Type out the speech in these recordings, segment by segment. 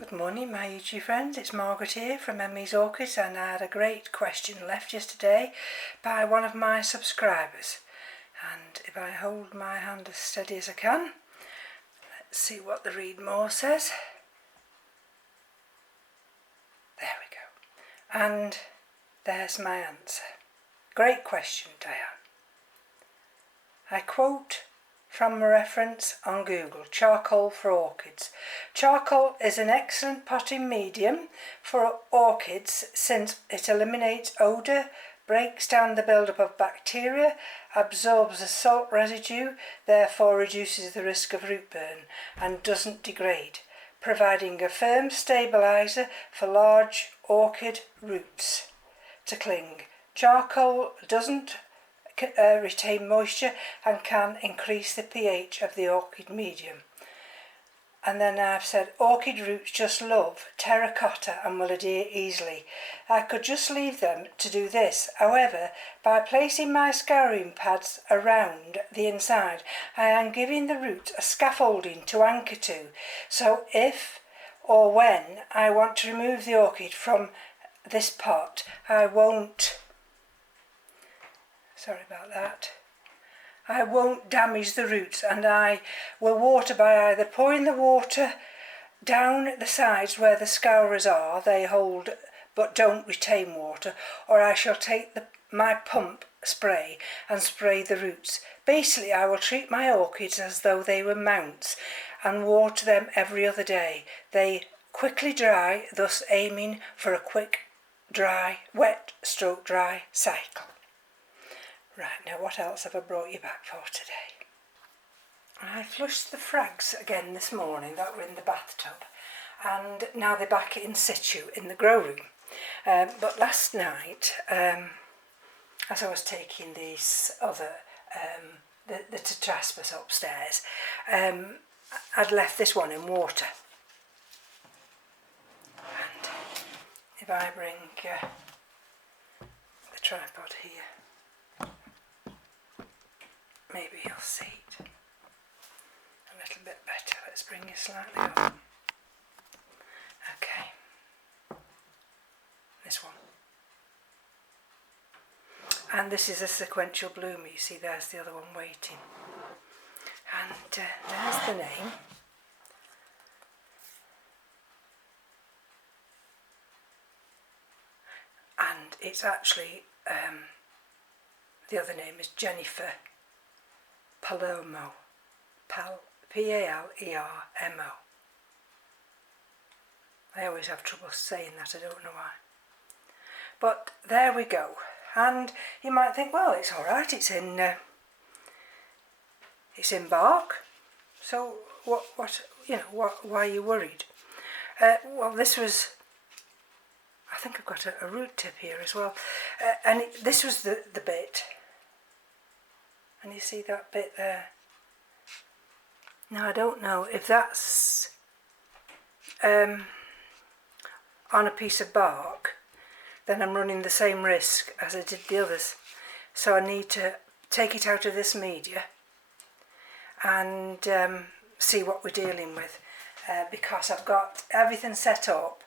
Good morning my YouTube friends, it's Margaret here from Emmy's Orchids, and I had a great question left yesterday by one of my subscribers, and if I hold my hand as steady as I can, let's see what the read more says. There we go, and there's my answer. Great question, Diane. I quote from a reference on Google, charcoal for orchids. Charcoal is an excellent potting medium for orchids since it eliminates odour, breaks down the build-up of bacteria, absorbs the salt residue, therefore reduces the risk of root burn, and doesn't degrade, providing a firm stabiliser for large orchid roots to cling. Charcoal doesn't retain moisture and can increase the pH of the orchid medium. And then I've said orchid roots just love terracotta and will adhere easily. I could just leave them to do this. However, by placing my scouring pads around the inside, I am giving the roots a scaffolding to anchor to. So if or when I want to remove the orchid from this pot, I won't damage the roots, and I will water by either pouring the water down the sides where the scourers are, they hold but don't retain water, or I shall take my pump spray and spray the roots. Basically, I will treat my orchids as though they were mounts and water them every other day. They quickly dry, thus aiming for a quick wet stroke dry cycle. Right, now what else have I brought you back for today? I flushed the frags again this morning that were in the bathtub, and now they're back in situ in the grow room. But last night, as I was taking these other, the tetraspis upstairs, I'd left this one in water. And if I bring the tripod here, maybe you'll see it a little bit better. Let's bring it slightly up. Okay, this one. And this is a sequential bloom. You see there's the other one waiting. And there's the name. And it's actually, the other name is Jennifer Palermo, P-A-L-E-R-M-O. I always have trouble saying that, I don't know why. But there we go. And you might think, well, it's all right, it's in bark. So what you know, why are you worried? Well, this was, I think I've got a root tip here as well, and this was the bit. And you see that bit there? Now I don't know if that's on a piece of bark, then I'm running the same risk as I did the others. So I need to take it out of this media and see what we're dealing with, because I've got everything set up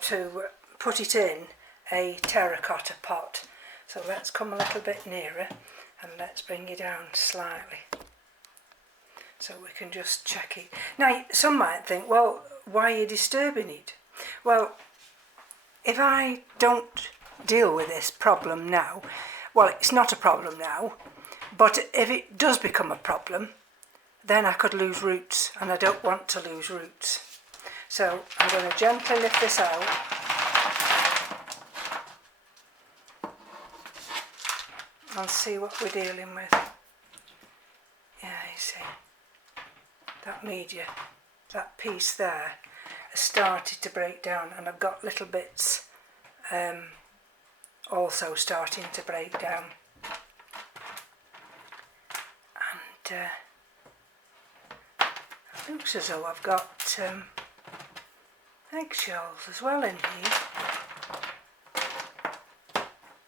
to put it in a terracotta pot. So let's come a little bit nearer. And let's bring you down slightly so we can just check it. Now, some might think, well, why are you disturbing it? Well, if I don't deal with this problem now, well, it's not a problem now, but if it does become a problem, then I could lose roots, and I don't want to lose roots. So I'm going to gently lift this out. And see what we're dealing with. Yeah, you see, that media, that piece there has started to break down, and I've got little bits also starting to break down. And it looks as though I've got eggshells as well in here.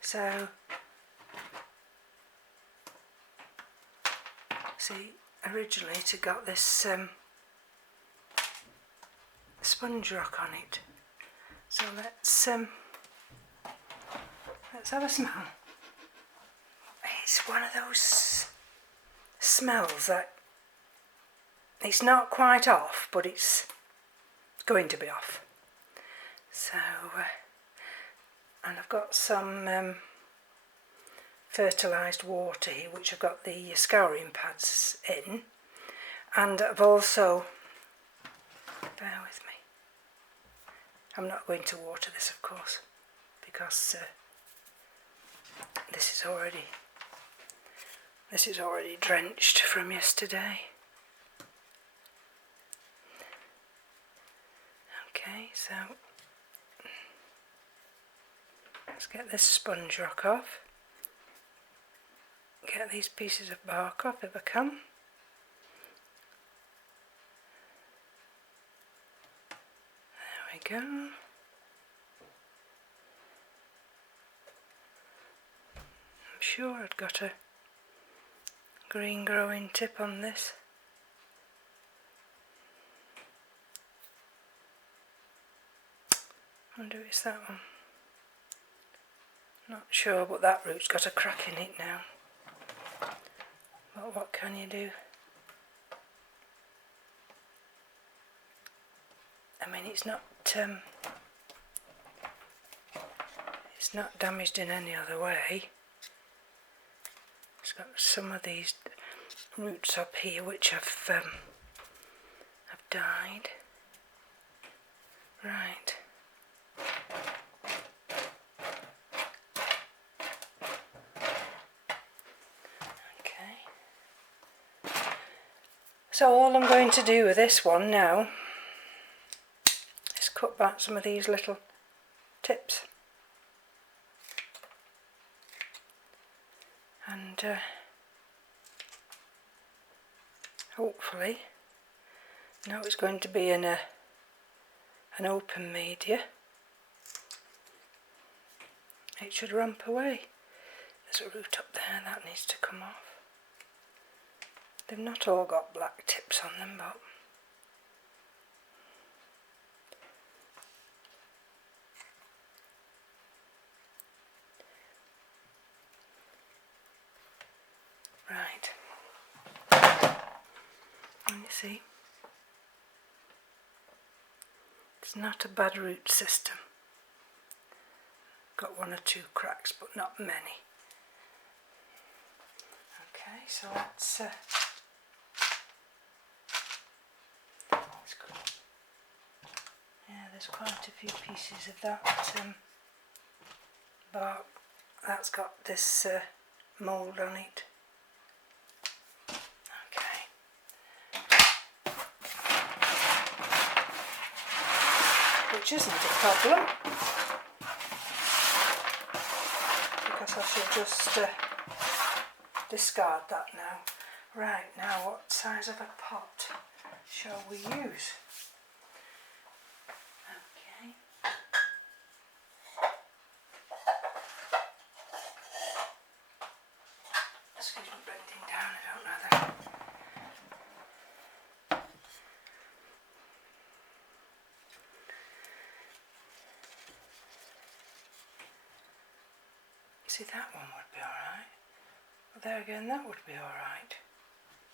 So see, originally to got this sponge rock on it. So let's have a smell. It's one of those smells that it's not quite off, but it's going to be off. So, and I've got some fertilised water here, which I've got the scouring pads in, and I've also, bear with me, I'm not going to water this, of course, because this is already drenched from yesterday. Okay, so let's get this sponge rock off. Get these pieces of bark off if I can. There we go. I'm sure I'd got a green growing tip on this. I wonder if it's that one. Not sure, but that root's got a crack in it now. But what can you do? I mean, it's not damaged in any other way. It's got some of these roots up here which have died. Right. So all I'm going to do with this one now is cut back some of these little tips, and hopefully, now it's going to be in an open media, it should ramp away. There's a root up there that needs to come off. They've not all got black tips on them, but right. And you see, it's not a bad root system. Got one or two cracks, but not many. Okay, so let's go. Yeah, there's quite a few pieces of that bark that's got this mould on it. Okay. Which isn't a problem, because I should just discard that now. Right, now what size of a pot shall we use? Okay. Excuse me, bending down, I don't know that. See, that one would be alright. But there again, that would be alright.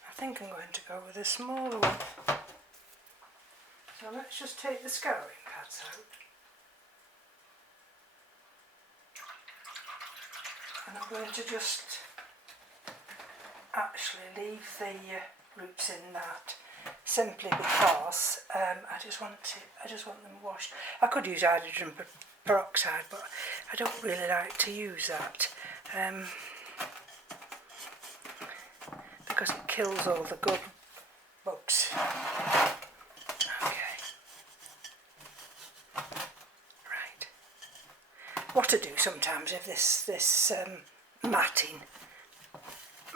I think I'm going to go with a smaller one. So let's just take the scouring pads out. And I'm going to just actually leave the roots in that, simply because I just want them washed. I could use hydrogen peroxide, but I don't really like to use that because it kills all the good bugs. Okay. Right. What to do sometimes if this matting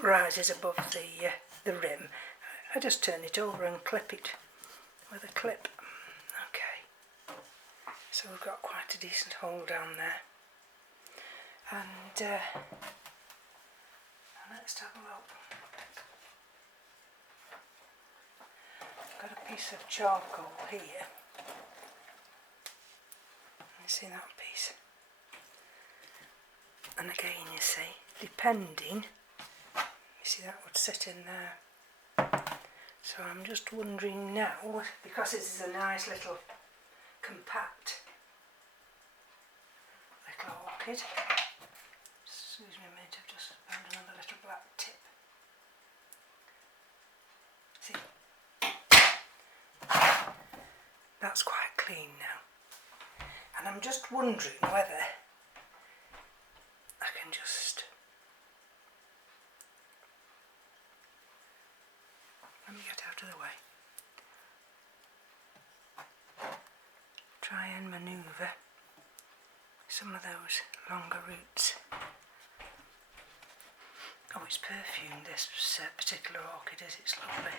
rises above the rim, I just turn it over and clip it with a clip. Okay. So we've got quite a decent hole down there. And let's have a look. I've got a piece of charcoal here, see that piece? And again, you see, depending, you see that would sit in there. So I'm just wondering now, because this is a nice little compact little orchid. Excuse me a minute, I've just found another little black tip. See? That's quite clean now. And I'm just wondering whether I can just... Let me get out of the way. Try and manoeuvre some of those longer roots. Oh, it's perfumed, this particular orchid is, it's lovely.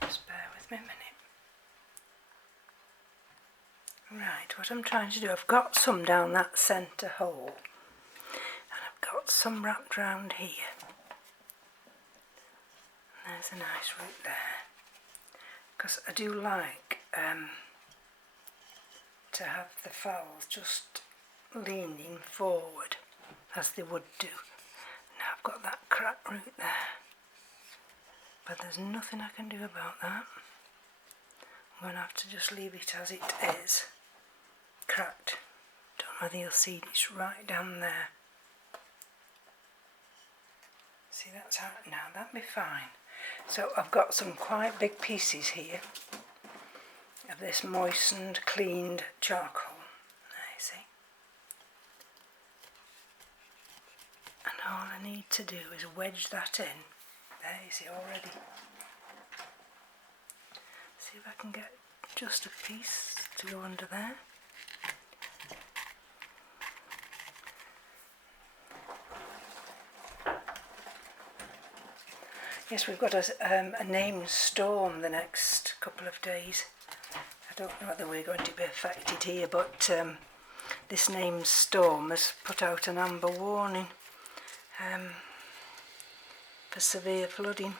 Just bear with me a minute. Right, what I'm trying to do, I've got some down that centre hole, and I've got some wrapped round here. And there's a nice root there, because I do like to have the fowls just leaning forward as they would do. Now I've got that cracked root there, but there's nothing I can do about that. I'm going to have to just leave it as it is, cracked. Don't know whether you'll see it's right down there. See, that's out now, that'll be fine. So I've got some quite big pieces here of this moistened, cleaned charcoal. There you see. And all I need to do is wedge that in. There you see already. See if I can get just a piece to go under there. Yes, we've got a named storm the next couple of days. I don't know whether we're going to be affected here, but this named storm has put out an amber warning for severe flooding.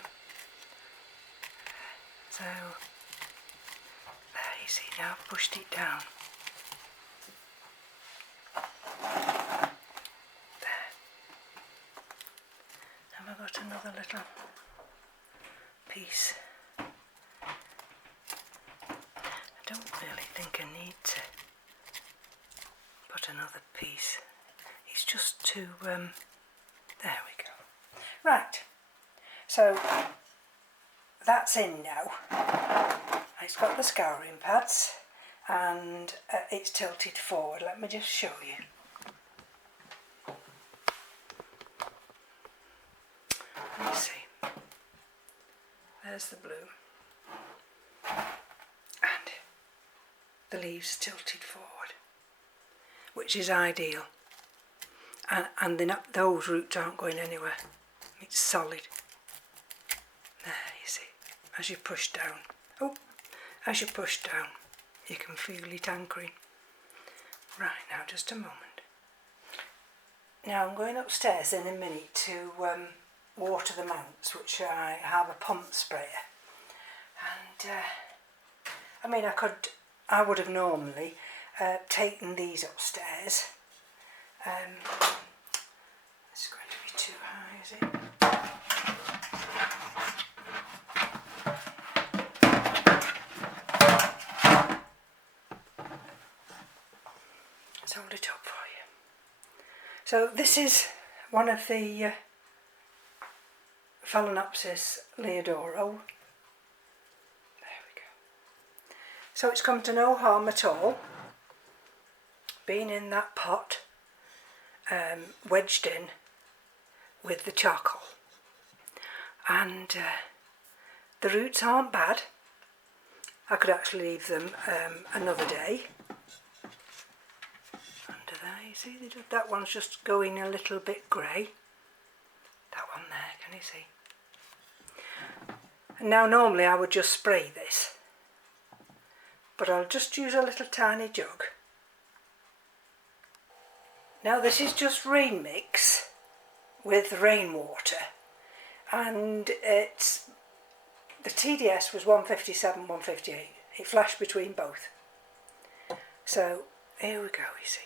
So, there you see, now I've pushed it down. There. Have I got another little piece? I don't really think I need to put another piece. It's just to, there we go. Right, so that's in now. It's got the scouring pads and it's tilted forward. Let me just show you. Let me see. There's the blue. And the leaves tilted forward, which is ideal. And those roots aren't going anywhere. It's solid. There, you see, as you push down. Oh, as you push down, you can feel it anchoring. Right, now just a moment. Now I'm going upstairs in a minute to water the mounts, which I have a pump sprayer. And I mean, I would have normally taken these upstairs. It's going to be too high, is it? Let's hold it up for you. So this is one of the Phalaenopsis Leodoro. There we go. So it's come to no harm at all, being in that pot, wedged in with the charcoal. And the roots aren't bad. I could actually leave them another day. Under there, you see, that one's just going a little bit grey. That one there, can you see? And now normally I would just spray this, but I'll just use a little tiny jug. Now this is just rain mix with rainwater, and the TDS was 157, 158. It flashed between both. So here we go, you see.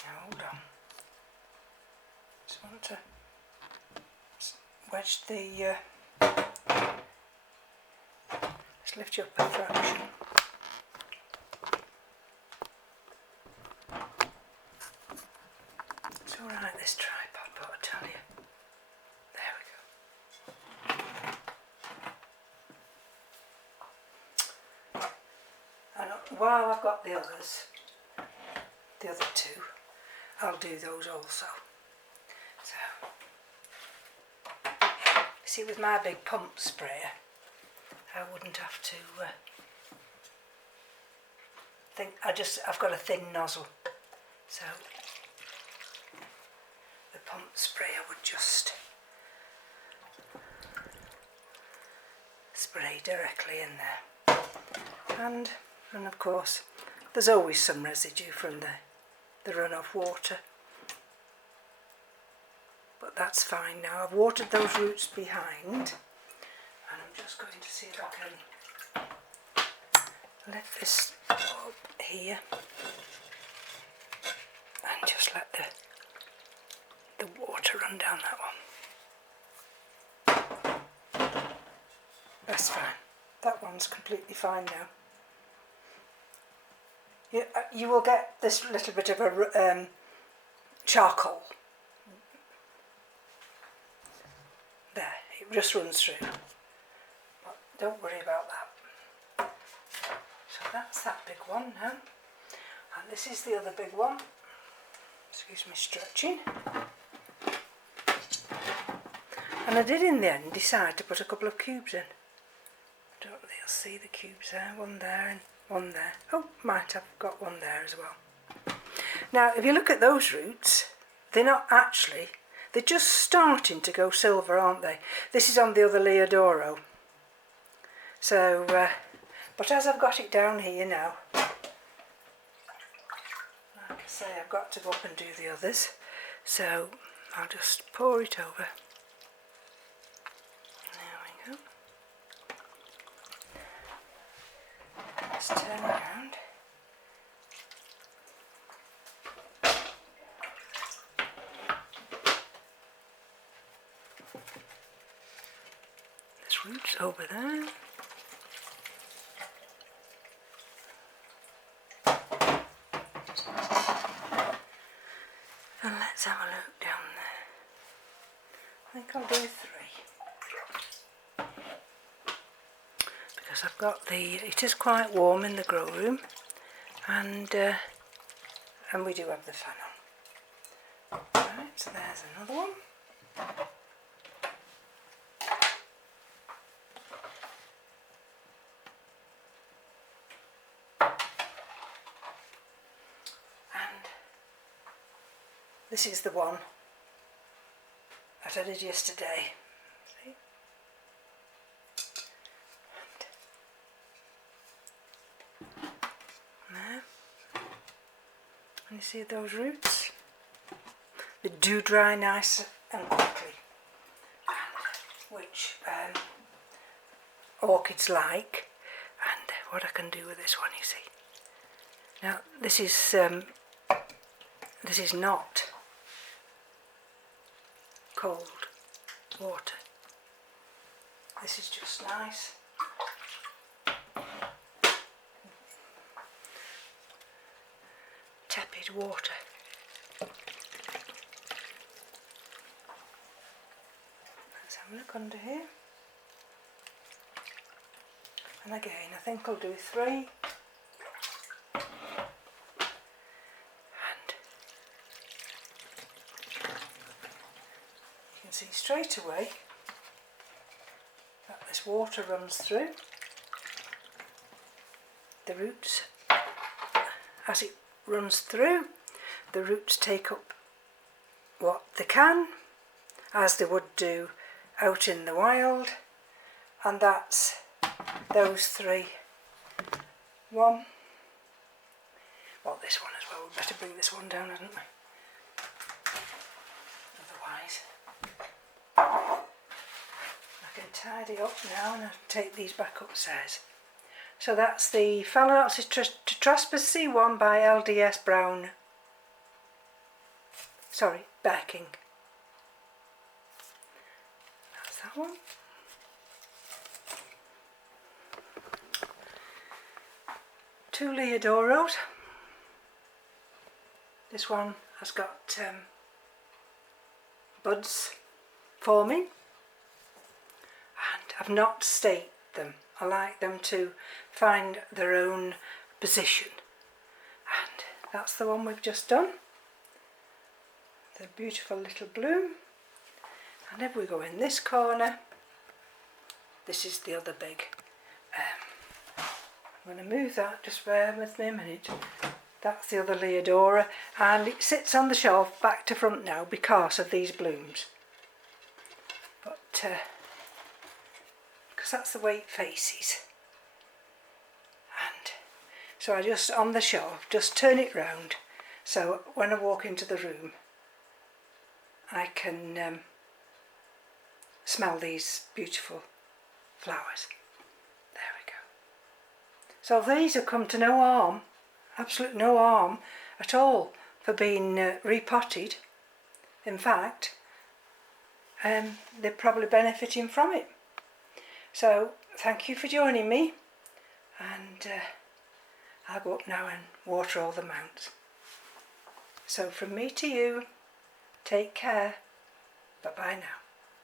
Now hold on. Just want to wedge the just lift you up a fraction. It's alright, this tripod, but I tell you. There we go. And while I've got the others, the other two, I'll do those also. So, see, with my big pump sprayer, I wouldn't have to I've got a thin nozzle, so the pump sprayer would just spray directly in there. And of course, there's always some residue from the runoff water. But that's fine now. I've watered those roots behind, and I'm just going to see if I can let this up here and just let the water run down that one. That's fine. That one's completely fine now. You will get this little bit of a charcoal. There, it just runs through. But don't worry about that. So that's that big one now. And this is the other big one. Excuse me stretching. And I did in the end decide to put a couple of cubes in. I don't think you'll see the cubes there. One there and one there. Oh, might have got one there as well. Now, if you look at those roots, they're not actually, they're just starting to go silver, aren't they? This is on the other Leodoro. So, but as I've got it down here now, like I say, I've got to go up and do the others. So, I'll just pour it over. There we go. Let's turn around. There's roots over there. And let's have a look down there. I think I'll do 3. Because I've got it is quite warm in the grow room, and we do have the fan on. Right, so there's another one. And this is the one that I did yesterday. See? There. And you see those roots? They do dry nice and quickly, which orchids like. And what I can do with this one, you see. Now this is not cold water. This is just nice. Tepid water. Let's have a look under here. And again, I think I'll do 3. And you can see straight away that this water runs through the roots. As it runs through, the roots take up what they can, as they would do out in the wild, and that's those 3. 1, this one as well. We'd better bring this one down, hadn't we? Otherwise, I can tidy up now and I'll take these back upstairs. So that's the Phalaenopsis tetraspis C1 by LDS Brown. Sorry, Becking. That's that one. Two Leodoros. This one has got buds forming, and I've not staked them. I like them to find their own position, and that's the one we've just done. The beautiful little bloom. And if we go in this corner, this is the other big. I'm going to move that, just bear with me a minute. That's the other Leodora, and it sits on the shelf back to front now because of these blooms. But, because that's the way it faces. And so I just, on the shelf, just turn it round, so when I walk into the room, I can smell these beautiful flowers. There we go. So these have come to no harm. Absolute no harm at all for being repotted. In fact, they're probably benefiting from it. So thank you for joining me, and I'll go up now and water all the mounts. So from me to you, take care. Bye bye now.